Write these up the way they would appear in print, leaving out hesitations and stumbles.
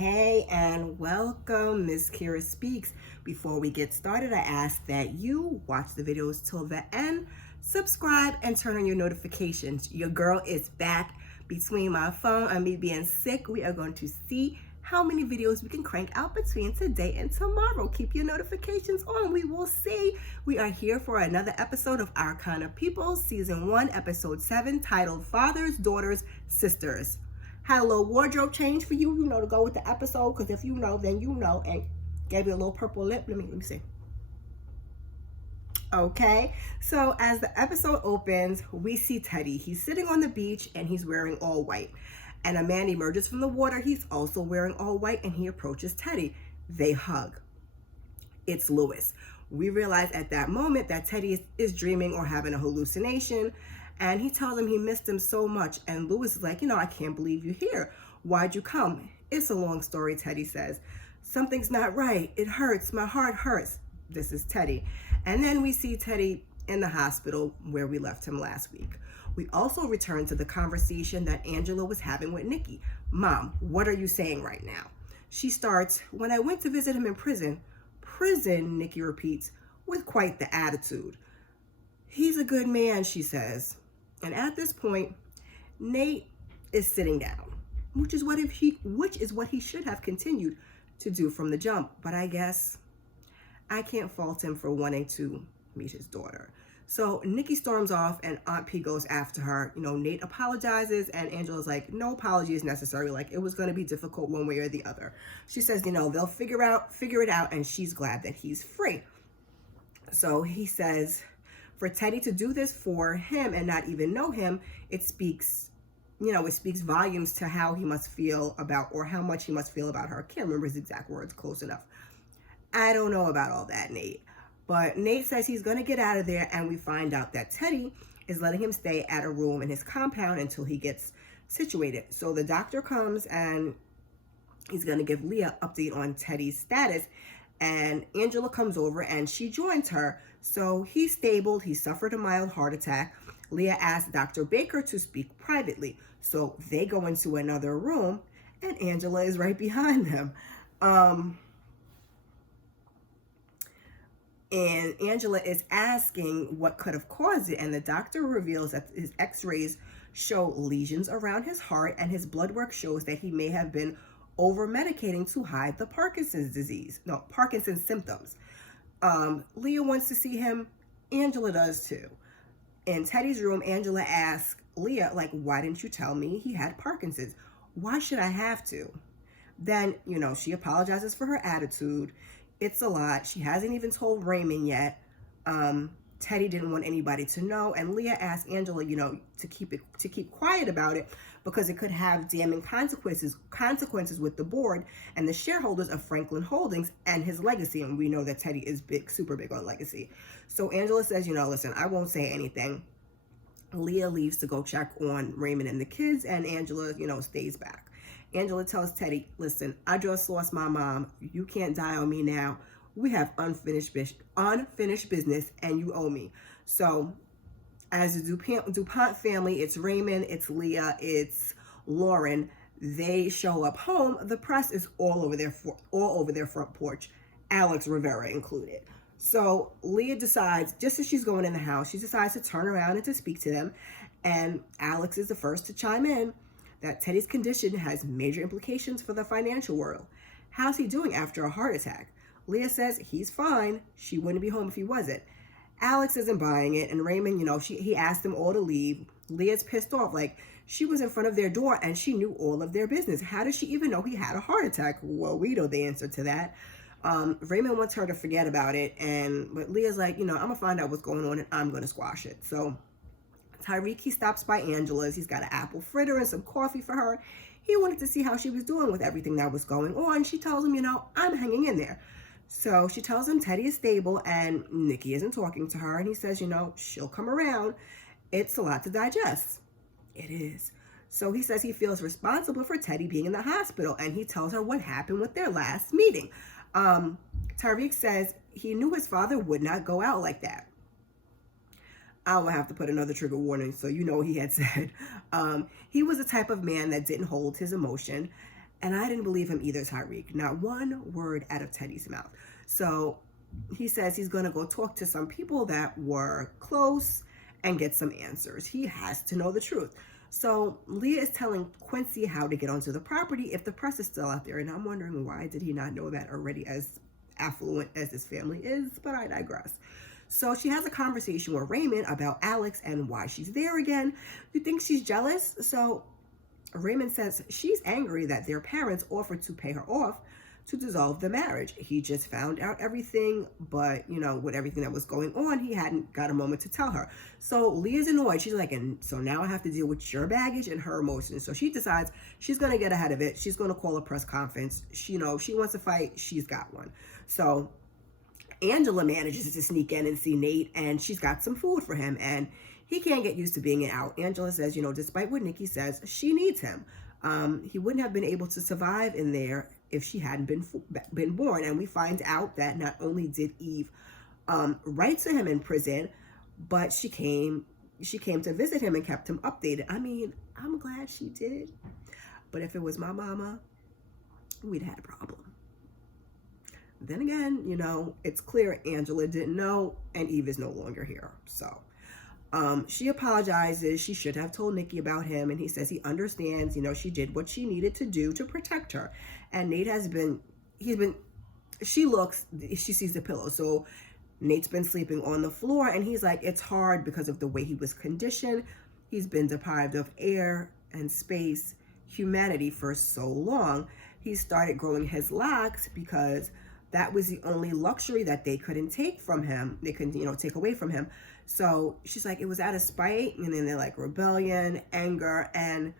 Hey, and welcome, msKIRAspeaks. Before we get started, I ask that you watch the videos till the end, subscribe, and turn on your notifications. Your girl is back. Between my phone and me being sick, we are going to see how many videos we can crank out between today and tomorrow. Keep your notifications on. We will see. We are here for another episode of Our Kind of People, Season 1, Episode 7, titled Fathers, Daughters, Sisters. Had a little wardrobe change for you, to go with the episode, because if you know, then you know, and gave you a little purple lip. Let me see. Okay, so as the episode opens, we see Teddy. He's sitting on the beach and he's wearing all white. And a man emerges from the water. He's also wearing all white and he approaches Teddy. They hug. It's Lewis. We realize at that moment that Teddy is dreaming or having a hallucination. And he tells him he missed him so much. And Lewis is like, I can't believe you're here. Why'd you come? It's a long story, Teddy says. Something's not right. It hurts. My heart hurts. This is Teddy. And then we see Teddy in the hospital where we left him last week. We also return to the conversation that Angela was having with Nikki. Mom, what are you saying right now? She starts, when I went to visit him in prison. Prison, Nikki repeats, with quite the attitude. He's a good man, she says. And at this point, Nate is sitting down, which is what he should have continued to do from the jump. But I guess I can't fault him for wanting to meet his daughter. So Nikki storms off and Aunt P goes after her. Nate apologizes and Angela's like, no apology is necessary. Like, it was going to be difficult one way or the other. She says, they'll figure it out, and she's glad that he's free. So he says, for Teddy to do this for him and not even know him, it speaks volumes to how he must feel about, or how much he must feel about her. I can't remember his exact words close enough. I don't know about all that, Nate. But Nate says he's going to get out of there, and we find out that Teddy is letting him stay at a room in his compound until he gets situated. So the doctor comes, and he's going to give Leah an update on Teddy's status. And Angela comes over, and she joins her. So he's stable. He suffered a mild heart attack. Leah asked Dr. Baker to speak privately. So they go into another room, and Angela is right behind them. And Angela is asking what could have caused it. And the doctor reveals that his x-rays show lesions around his heart, and his blood work shows that he may have been over-medicating to hide the Parkinson's symptoms. Leah wants to see him. Angela does too. In Teddy's room, Angela asks Leah, why didn't you tell me he had Parkinson's? Why should I have to? Then, she apologizes for her attitude. It's a lot. She hasn't even told Raymond yet. Teddy didn't want anybody to know, and Leah asked Angela, to keep quiet about it because it could have damning consequences with the board and the shareholders of Franklin Holdings and his legacy. And we know that Teddy is super big on legacy. So Angela says, listen, I won't say anything. Leah leaves to go check on Raymond and the kids, and Angela, stays back. Angela tells Teddy, listen, I just lost my mom. You can't die on me now. We have unfinished business, and you owe me. So as the DuPont family, it's Raymond, it's Leah, it's Lauren. They show up home. The press is all over their front porch, Alex Rivera included. So Leah decides, just as she's going in the house, she decides to turn around and to speak to them. And Alex is the first to chime in that Teddy's condition has major implications for the financial world. How's he doing after a heart attack? Leah says he's fine. She wouldn't be home if he wasn't. Alex isn't buying it, and Raymond, he asked them all to leave. Leah's pissed off, she was in front of their door and she knew all of their business. How does she even know he had a heart attack? Well, we know the answer to that. Raymond wants her to forget about it, but Leah's like, I'm gonna find out what's going on and I'm gonna squash it. So Tyrique, he stops by Angela's. He's got an apple fritter and some coffee for her. He wanted to see how she was doing with everything that was going on. She tells him, I'm hanging in there. So she tells him Teddy is stable and Nikki isn't talking to her. And he says, she'll come around. It's a lot to digest. It is. So he says he feels responsible for Teddy being in the hospital. And he tells her what happened with their last meeting. Tyrique says he knew his father would not go out like that. I will have to put another trigger warning so you know what he had said. He was the type of man that didn't hold his emotion. And I didn't believe him either, Tyrique. Not one word out of Teddy's mouth. So he says he's going to go talk to some people that were close and get some answers. He has to know the truth. So Leah is telling Quincy how to get onto the property if the press is still out there. And I'm wondering, why did he not know that already, as affluent as his family is? But I digress. So she has a conversation with Raymond about Alex and why she's there again. You think she's jealous? So Raymond says she's angry that their parents offered to pay her off to dissolve the marriage. He just found out everything, but with everything that was going on, he hadn't got a moment to tell her. So Leah's annoyed. She's like, and so now I have to deal with your baggage and her emotions. So she decides she's going to get ahead of it. She's going to call a press conference. She wants to fight. She's got one. So Angela manages to sneak in and see Nate, and she's got some food for him, and he can't get used to being out. Angela says, despite what Nikki says, she needs him. He wouldn't have been able to survive in there if she hadn't been born. And we find out that not only did Eve write to him in prison, but she came to visit him and kept him updated. I mean, I'm glad she did. But if it was my mama, we'd had a problem. Then again, it's clear Angela didn't know, and Eve is no longer here. So she apologizes. She should have told Nikki about him, and he says he understands. She did what she needed to do to protect her. And Nate she sees the pillow. So Nate's been sleeping on the floor, and he's like, it's hard because of the way he was conditioned. He's been deprived of air and space, humanity for so long. He started growing his locks because that was the only luxury that they couldn't take from him. They couldn't, take away from him. So she's like, it was out of spite. And then they're like rebellion, anger, and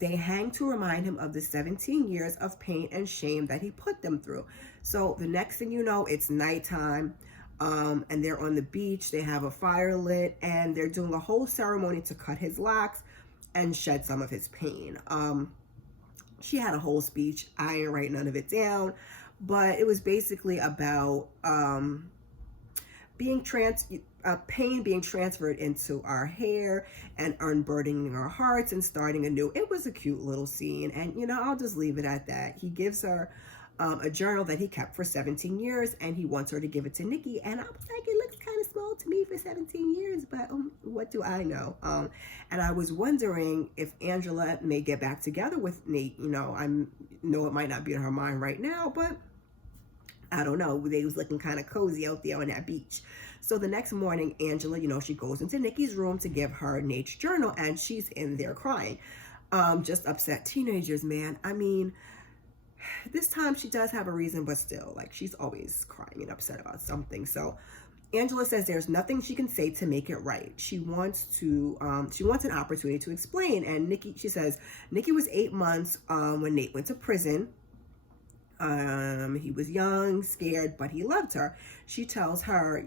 they hang to remind him of the 17 years of pain and shame that he put them through. So the next thing you know, it's nighttime, and they're on the beach. They have a fire lit, and they're doing a whole ceremony to cut his locks and shed some of his pain. She had a whole speech. I didn't write none of it down, but it was basically about pain being transferred into our hair and unburdening our hearts and starting anew. It was a cute little scene, and I'll just leave it at that. He gives her a journal that he kept for 17 years, and he wants her to give it to Nikki. And I was like, it looks kind of small to me for 17 years, but what do I know? And I was wondering if Angela may get back together with Nate. I know it might not be in her mind right now, but I don't know. They was looking kind of cozy out there on that beach. So the next morning, Angela, she goes into Nikki's room to give her Nate's journal, and she's in there crying. Just upset teenagers, man. I mean, this time she does have a reason, but still, like, she's always crying and upset about something. So Angela says there's nothing she can say to make it right. She wants an opportunity to explain. And she says Nikki was 8 months when Nate went to prison. He was young, scared, but he loved her. She tells her,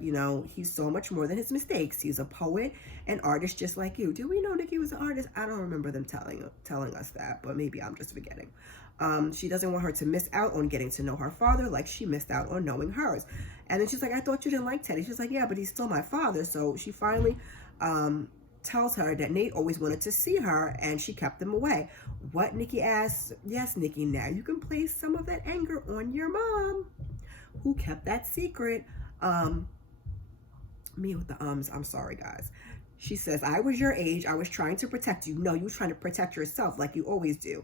he's so much more than his mistakes. He's a poet, an artist just like you. Do we know Nikki was an artist? I don't remember them telling us that, but maybe I'm just forgetting. She doesn't want her to miss out on getting to know her father like she missed out on knowing hers. And then she's like, I thought you didn't like Teddy. She's like, yeah, but he's still my father. So she finally tells her that Nate always wanted to see her, and she kept him away. What? Nikki asks. Yes, Nikki, now you can place some of that anger on your mom, who kept that secret. Me with the I'm sorry, guys. She says, I was your age. I was trying to protect you. No, you were trying to protect yourself like you always do.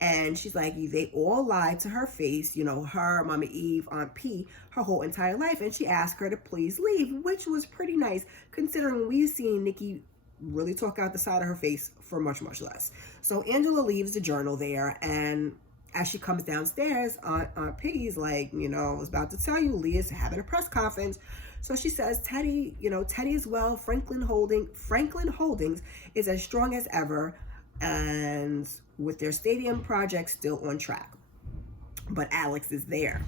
And she's like, they all lied to her face, her, Mama Eve, Aunt P, her whole entire life. And she asked her to please leave, which was pretty nice, considering we've seen Nikki really talk out the side of her face for much, much less. So Angela leaves the journal there, and as she comes downstairs, Aunt Piggy's like, I was about to tell you, Leah's having a press conference. So she says, Teddy is well. Franklin Holdings is as strong as ever, and with their stadium project still on track. But Alex is there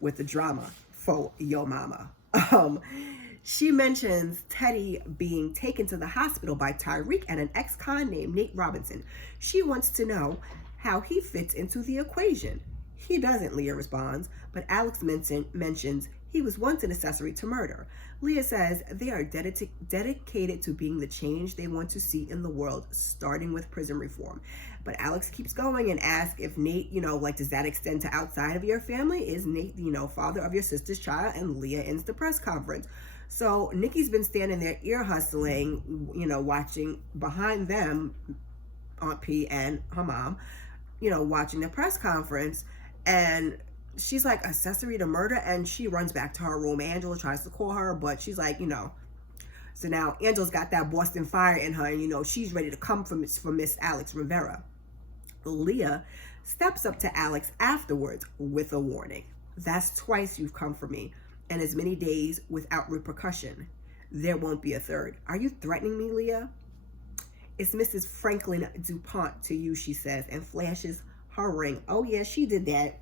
with the drama for your mama. She mentions Teddy being taken to the hospital by Tyrique and an ex-con named Nate Robinson. She wants to know how he fits into the equation. He doesn't, Leah responds, but Alex mentions He was once an accessory to murder. Leah says they are dedicated to being the change they want to see in the world, starting with prison reform. But Alex keeps going and asks if Nate, like, does that extend to outside of your family? Is Nate, father of your sister's child? And Leah ends the press conference. So Nikki's been standing there ear hustling, watching behind them, Aunt P and her mom, watching the press conference. And she's like, accessory to murder, and she runs back to her room. Angela tries to call her, but she's like, so now Angela's got that Boston fire in her, and she's ready to come for Miss Alex Rivera. Leah steps up to Alex afterwards with a warning. That's twice you've come for me, and as many days without repercussion. There won't be a third. Are you threatening me, Leah? It's Mrs. Franklin DuPont to you, she says, and flashes her ring. Oh yeah, she did that.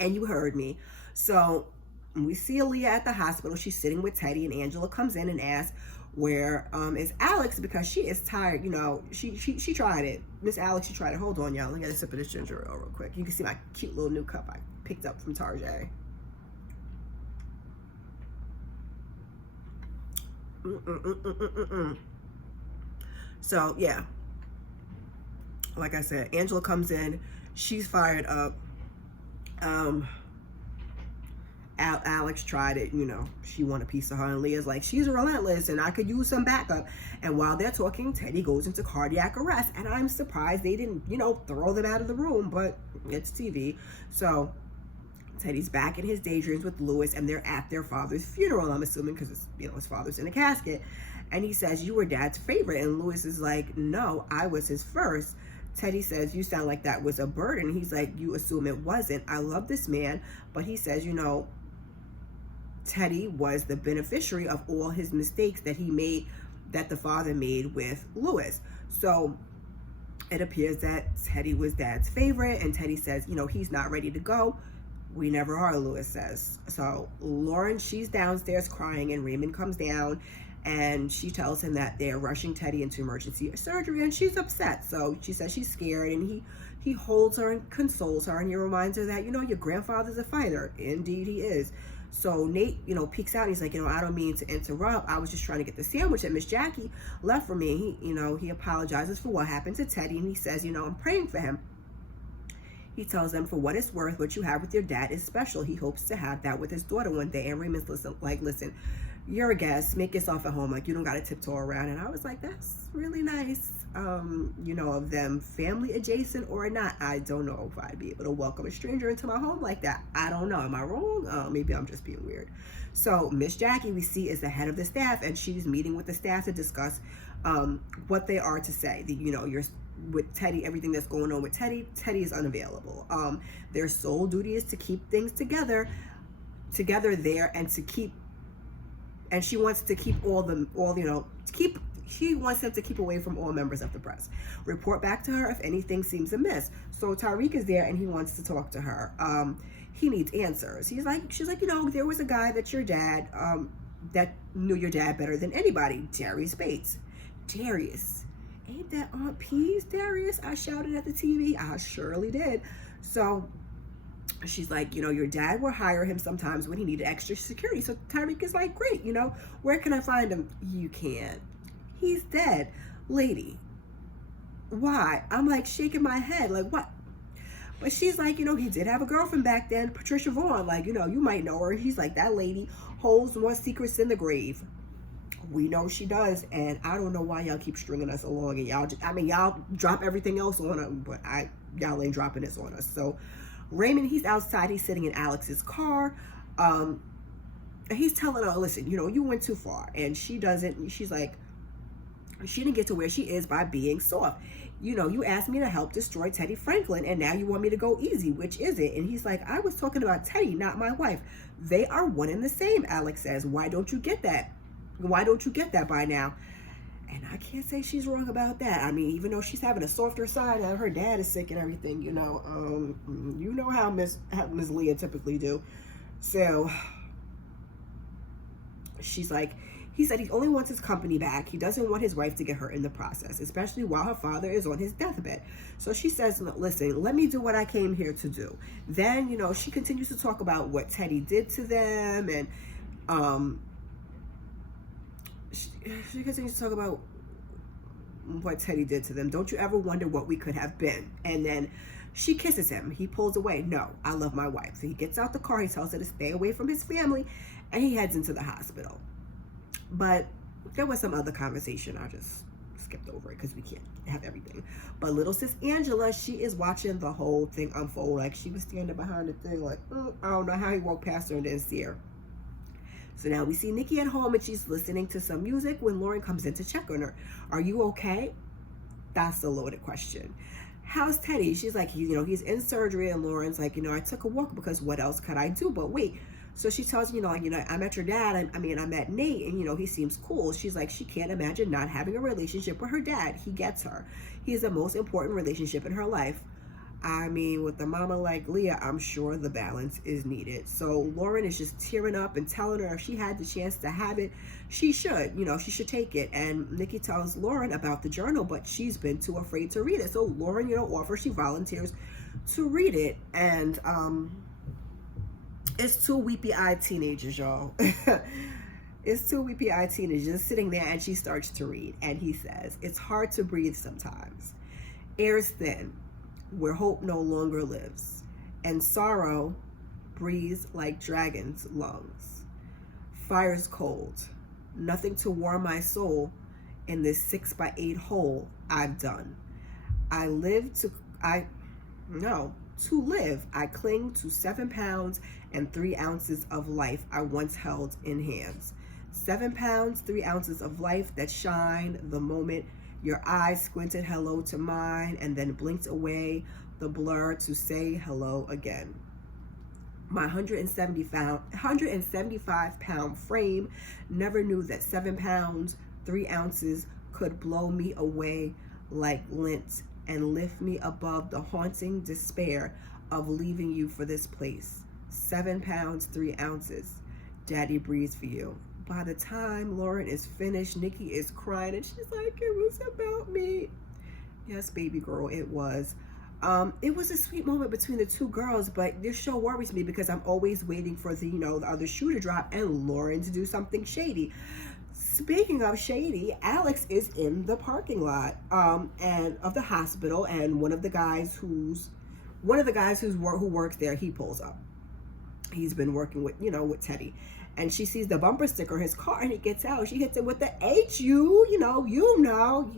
And you heard me. So we see Leah at the hospital. She's sitting with Teddy, and Angela comes in and asks, where is Alex? Because she is tired. She tried it. Miss Alex, she tried it. Hold on, y'all. Let me get a sip of this ginger ale real quick. You can see my cute little new cup I picked up from Target. So, yeah. Like I said, Angela comes in. She's fired up. Alex tried it, she want a piece of her, and Leah's like, she's relentless and I could use some backup. And while they're talking, Teddy goes into cardiac arrest, and I'm surprised they didn't, throw them out of the room, but it's TV. So Teddy's back in his daydreams with Lewis, and they're at their father's funeral, I'm assuming, because it's, his father's in a casket. And he says, you were Dad's favorite. And Lewis is like, no, I was his first. Teddy says, you sound like that was a burden. He's like, you assume it wasn't. I love this man. But he says, Teddy was the beneficiary of all his mistakes that he made, that the father made with Lewis. So it appears that Teddy was Dad's favorite, and Teddy says, he's not ready to go. We never are, Lewis says. So Lauren, she's downstairs crying, and Raymond comes down, and she tells him that they're rushing Teddy into emergency surgery, and she's upset. So she says she's scared, and he holds her and consoles her, and he reminds her that, your grandfather's a fighter. Indeed he is. So Nate, peeks out, and he's like, I don't mean to interrupt. I was just trying to get the sandwich that Miss Jackie left for me. He apologizes for what happened to Teddy, and he says, I'm praying for him. He tells them, for what it's worth, what you have with your dad is special. He hopes to have that with his daughter one day. And Raymond's listen, you're a guest, make yourself at home. Like, you don't got to tiptoe around. And I was like, that's really nice. Of them family adjacent or not, I don't know if I'd be able to welcome a stranger into my home like that. I don't know. Am I wrong? Maybe I'm just being weird. So Miss Jackie, we see, is the head of the staff, and she's meeting with the staff to discuss what they are to say. You're with Teddy, everything that's going on with Teddy is unavailable. Their sole duty is to keep things together there, and she wants to keep she wants them to keep away from all members of the press. Report back to her if anything seems amiss. So Tyrique is there, and he wants to talk to her. He needs answers. She's like, there was a guy that your dad, that knew your dad better than anybody, Darius Bates. Darius. Ain't that Aunt P's Darius? I shouted at the TV. I surely did. So she's like, your dad will hire him sometimes when he needed extra security. So Tyrique is like, great, where can I find him? You can't. He's dead. Lady, why? I'm like shaking my head, like, what? But she's like, he did have a girlfriend back then, Patricia Vaughn, like, you might know her. He's like, that lady holds more secrets in the grave. We know she does, and I don't know why y'all keep stringing us along, and y'all drop everything else on us, but y'all ain't dropping this on us. So Raymond, he's outside, he's sitting in Alex's car, and he's telling her, listen, you went too far, and she doesn't, she's like, she didn't get to where she is by being soft. You asked me to help destroy Teddy Franklin, and now you want me to go easy. Which is it? And he's like, I was talking about Teddy, not my wife. They are one and the same, Alex says. Why don't you get that? Why don't you get that by now? And I can't say she's wrong about that. I mean, even though she's having a softer side, her dad is sick and everything, how Miss Leah typically do. So she's like, He said he only wants his company back. He doesn't want his wife to get hurt in the process, especially while her father is on his deathbed. So she says, listen, let me do what I came here to do. Then, she continues to talk about what Teddy did to them. And she continues to talk about what Teddy did to them. Don't you ever wonder what we could have been? And then she kisses him. He pulls away. No, I love my wife. So he gets out the car. He tells her to stay away from his family. And he heads into the hospital. But there was some other conversation. I just skipped over it because we can't have everything. But little sis Angela, she is watching the whole thing unfold. Like, she was standing behind the thing like, I don't know how he walked past her and didn't see her. So now we see Nikki at home and she's listening to some music when Lauren comes in to check on her. Are you okay? That's a loaded question. How's Teddy? She's like, he's in surgery. And Lauren's like, I took a walk because what else could I do? But wait. So she tells me, I met your dad. I met Nate, and, he seems cool. She's like, she can't imagine not having a relationship with her dad. He gets her. He's the most important relationship in her life. With a mama like Leah, I'm sure the balance is needed. So Lauren is just tearing up and telling her if she had the chance to have it, she should, she should take it. And Nikki tells Lauren about the journal, but she's been too afraid to read it. So Lauren, she volunteers to read it. And, it's two weepy-eyed teenagers, y'all. It's two weepy-eyed teenagers just sitting there, and she starts to read. And he says, it's hard to breathe sometimes. Air's thin, where hope no longer lives. And sorrow breathes like dragon's lungs. Fire's cold, nothing to warm my soul in this 6x8 hole I've done. To live, I cling to 7 pounds and 3 ounces of life I once held in hands. 7 pounds, 3 ounces of life that shine the moment your eyes squinted hello to mine and then blinked away the blur to say hello again. My 175 pound frame never knew that 7 pounds, 3 ounces could blow me away like lint and lift me above the haunting despair of leaving you for this place. 7 pounds, 3 ounces. Daddy breathes for you. By the time Lauren is finished, Nikki is crying and she's like, it was about me. Yes, baby girl, it was. It was a sweet moment between the two girls, but this show worries me because I'm always waiting for the, the other shoe to drop and Lauren to do something shady. Speaking of shady, Alex is in the parking lot and of the hospital, and one of the guys who works there, he pulls up. He's been working with Teddy, and she sees the bumper sticker on his car, and he gets out. She hits him with the HU, you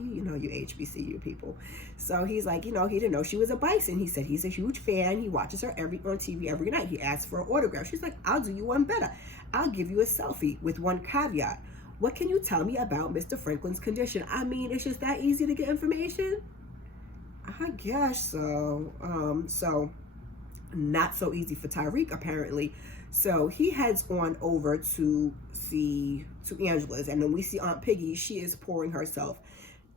HBCU people. So he's like, he didn't know she was a Bison. He said he's a huge fan. He watches her on TV every night. He asked for an autograph. She's like, I'll do you one better. I'll give you a selfie with one caveat. What can you tell me about Mr. Franklin's condition? It's just that easy to get information? I guess so. So not so easy for Tyrique, apparently. So he heads on over to Angela's, and then we see Aunt Piggy. She is pouring herself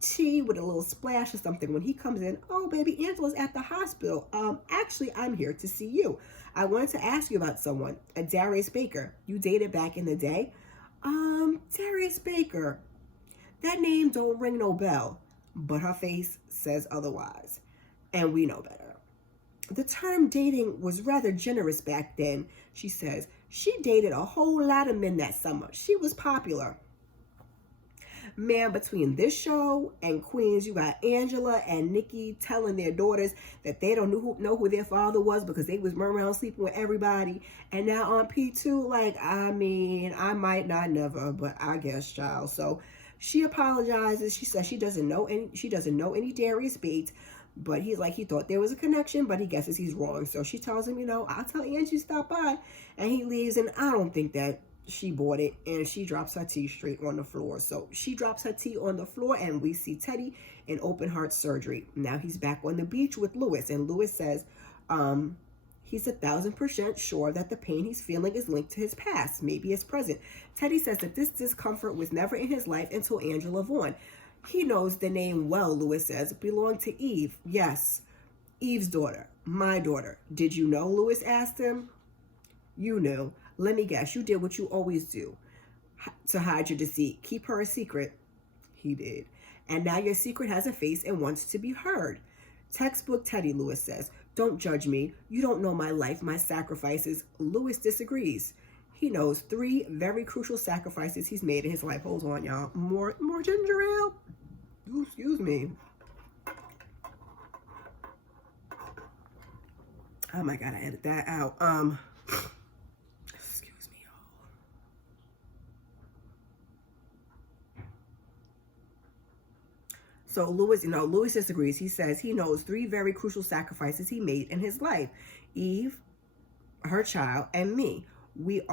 tea with a little splash or something. When he comes in, oh, baby, Angela's at the hospital. Actually, I'm here to see you. I wanted to ask you about someone, a Darius Baker. You dated back in the day? Darius Baker. That name don't ring no bell, but her face says otherwise. And we know better. The term dating was rather generous back then, she says. She dated a whole lot of men that summer. She was popular. Man, between this show and Queens, you got Angela and Nikki telling their daughters that they don't know who their father was because they was running around sleeping with everybody. And now on P2, I might not never, but I guess, child. So she apologizes. She says she doesn't know any Darius Bates, but he's like, he thought there was a connection, but he guesses he's wrong. So she tells him, I'll tell Angie stop by, and he leaves. And I don't think that she bought it, and she drops her tea straight on the floor. So she drops her tea on the floor, and we see Teddy in open heart surgery. Now he's back on the beach with Lewis, and Lewis says he's 1,000% sure that the pain he's feeling is linked to his past, maybe his present. Teddy says that this discomfort was never in his life until Angela Vaughn. He knows the name well, Lewis says, belonged to Eve. Yes, Eve's daughter, my daughter. Did you know, Lewis asked him. You knew. Let me guess, you did what you always do. to hide your deceit. Keep her a secret. He did. And now your secret has a face and wants to be heard. Textbook Teddy, Lewis says. Don't judge me. You don't know my life, my sacrifices. Lewis disagrees. He knows 3 very crucial sacrifices he's made in his life. Hold on, y'all. More ginger ale. Ooh, excuse me. Oh my God, I edited that out. Excuse me, y'all. So Lewis disagrees. He says he knows 3 very crucial sacrifices he made in his life. Eve, her child, and me. We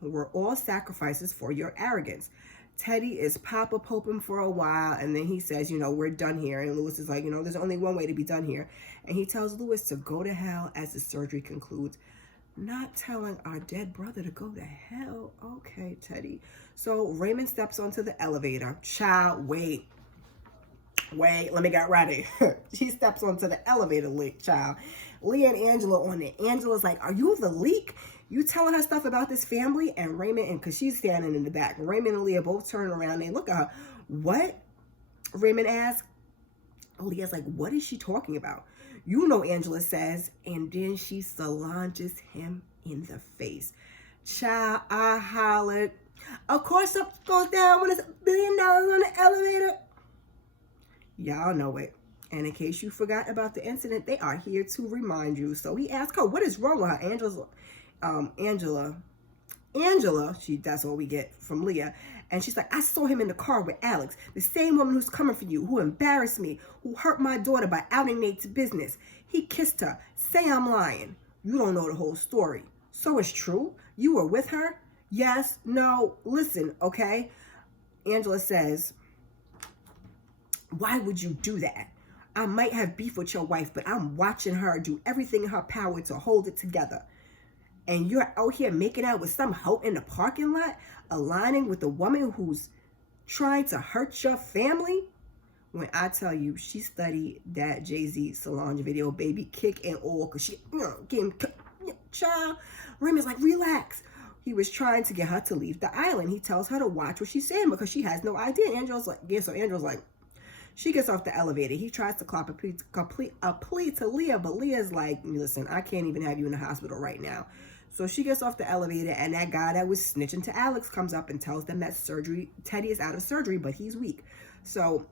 were all sacrifices for your arrogance. Teddy is Papa Poping for a while, and then he says, we're done here. And Lewis is like, there's only one way to be done here. And he tells Lewis to go to hell as the surgery concludes. Not telling our dead brother to go to hell. Okay, Teddy. So Raymond steps onto the elevator. Child, wait, let me get ready. She steps onto the elevator, child. Leah and Angela on it. Angela's like, are you the leak? You telling her stuff about this family? And Raymond, and because she's standing in the back, Raymond and Leah both turn around and look at her. What? Raymond asks. Leah's like, what is she talking about? Angela says, and then she solanges him in the face. Child, I hollered. Of course, something goes down when it's $1 billion on the elevator. Y'all know it. And in case you forgot about the incident, they are here to remind you. So he asked her, what is wrong with her? Angela, that's what we get from Leah. And she's like, I saw him in the car with Alex, the same woman who's coming for you, who embarrassed me, who hurt my daughter by outing Nate's business. He kissed her. Say I'm lying. You don't know the whole story. So it's true? You were with her? Yes, no, listen, okay? Angela says, why would you do that? I might have beef with your wife, but I'm watching her do everything in her power to hold it together. And you're out here making out with some hoe in the parking lot, aligning with a woman who's trying to hurt your family? When I tell you, she studied that Jay-Z Solange video, baby, kick and all, because she getting child. Raymond's like, relax. He was trying to get her to leave the island. He tells her to watch what she's saying because she has no idea. Angela's like, yeah, so Angela's like, she gets off the elevator. He tries to cop a plea to Leah, but Leah's like, listen, I can't even have you in the hospital right now. So she gets off the elevator, and that guy that was snitching to Alex comes up and tells them that Teddy is out of surgery, but he's weak. So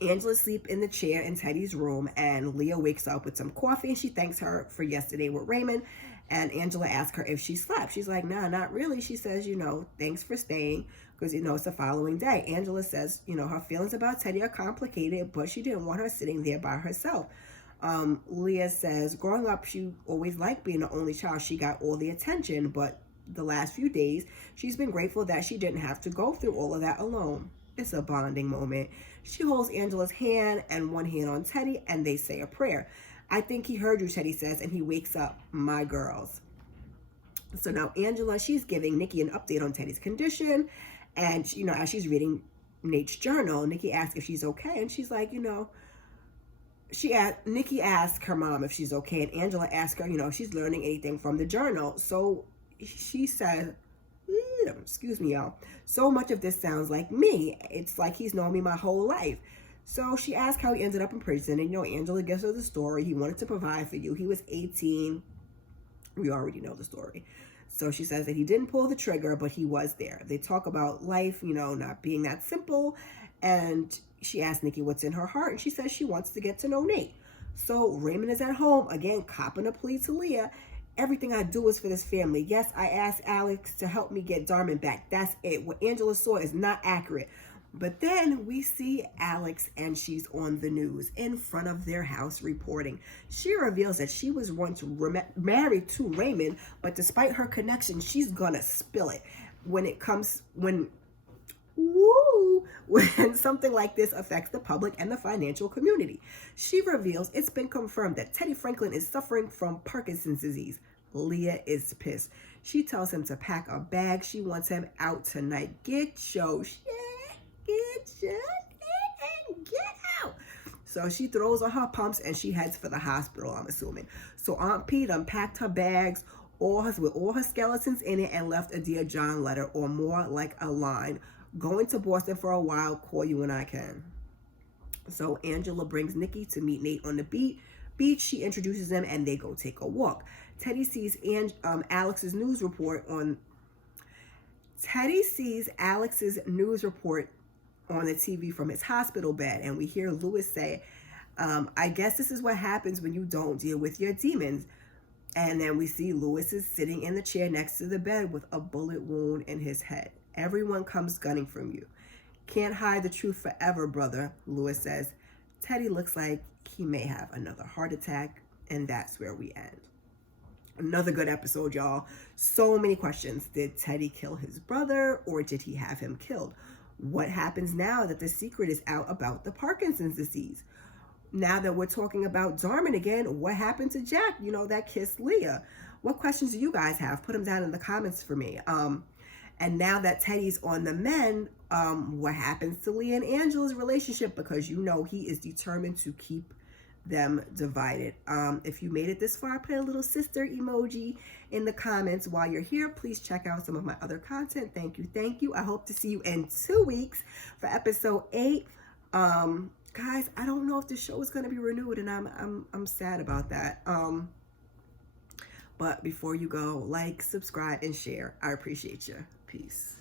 Angela sleeps in the chair in Teddy's room, and Leah wakes up with some coffee, and she thanks her for yesterday with Raymond. And Angela asks her if she slept. She's like, nah, not really. She says, thanks for staying, because, it's the following day. Angela says, her feelings about Teddy are complicated, but she didn't want her sitting there by herself. Leah says, growing up, she always liked being the only child. She got all the attention, but the last few days, she's been grateful that she didn't have to go through all of that alone. It's a bonding moment. She holds Angela's hand and one hand on Teddy, and they say a prayer. I think he heard you, Teddy says, and he wakes up. My girls. So now Angela, she's giving Nikki an update on Teddy's condition, and as she's reading Nate's journal, Nikki asks if she's okay, and she's like, Nikki asked her mom if she's okay, and Angela asked her, if she's learning anything from the journal. So she said, excuse me, y'all. So much of this sounds like me. It's like he's known me my whole life. So she asked how he ended up in prison, and Angela gives her the story. He wanted to provide for you. He was 18. We already know the story. So she says that he didn't pull the trigger, but he was there. They talk about life, not being that simple. And she asked Nikki what's in her heart, and she says she wants to get to know Nate. So Raymond is at home, again, copping a plea to Leah. Everything I do is for this family. Yes, I asked Alex to help me get Darman back. That's it. What Angela saw is not accurate. But then we see Alex, and she's on the news in front of their house reporting. She reveals that she was once married to Raymond, but despite her connection, she's gonna spill it when something like this affects the public and the financial community. She reveals it's been confirmed that Teddy Franklin is suffering from Parkinson's disease. Leah is pissed. She tells him to pack a bag. She wants him out tonight. Get your shit. Get your shit and get out. So she throws on her pumps and she heads for the hospital, I'm assuming. So Aunt Pete unpacked her bags. with all her skeletons in it, and left a Dear John letter, or more like a line. Going to Boston for a while, call you when I can. So Angela brings Nikki to meet Nate on the beach. She introduces them and they go take a walk. Teddy sees Alex's news report on the TV from his hospital bed, and we hear Lewis say, I guess this is what happens when you don't deal with your demons. And then we see Lewis is sitting in the chair next to the bed with a bullet wound in his head. Everyone comes gunning from you. Can't hide the truth forever, brother, Lewis says. Teddy looks like he may have another heart attack, and that's where we end. Another good episode, y'all. So many questions. Did Teddy kill his brother, or did he have him killed? What happens now that the secret is out about the Parkinson's disease? Now that we're talking about Darman again, what happened to Jack, that kissed Leah? What questions do you guys have? Put them down in the comments for me. And now that Teddy's on the mend, what happens to Leah and Angela's relationship? Because he is determined to keep them divided. If you made it this far, put a little sister emoji in the comments. While you're here, please check out some of my other content. Thank you. I hope to see you in 2 weeks for episode 8. Guys, I don't know if the show is going to be renewed, and I'm sad about that. But before you go, like, subscribe, and share. I appreciate you. Peace.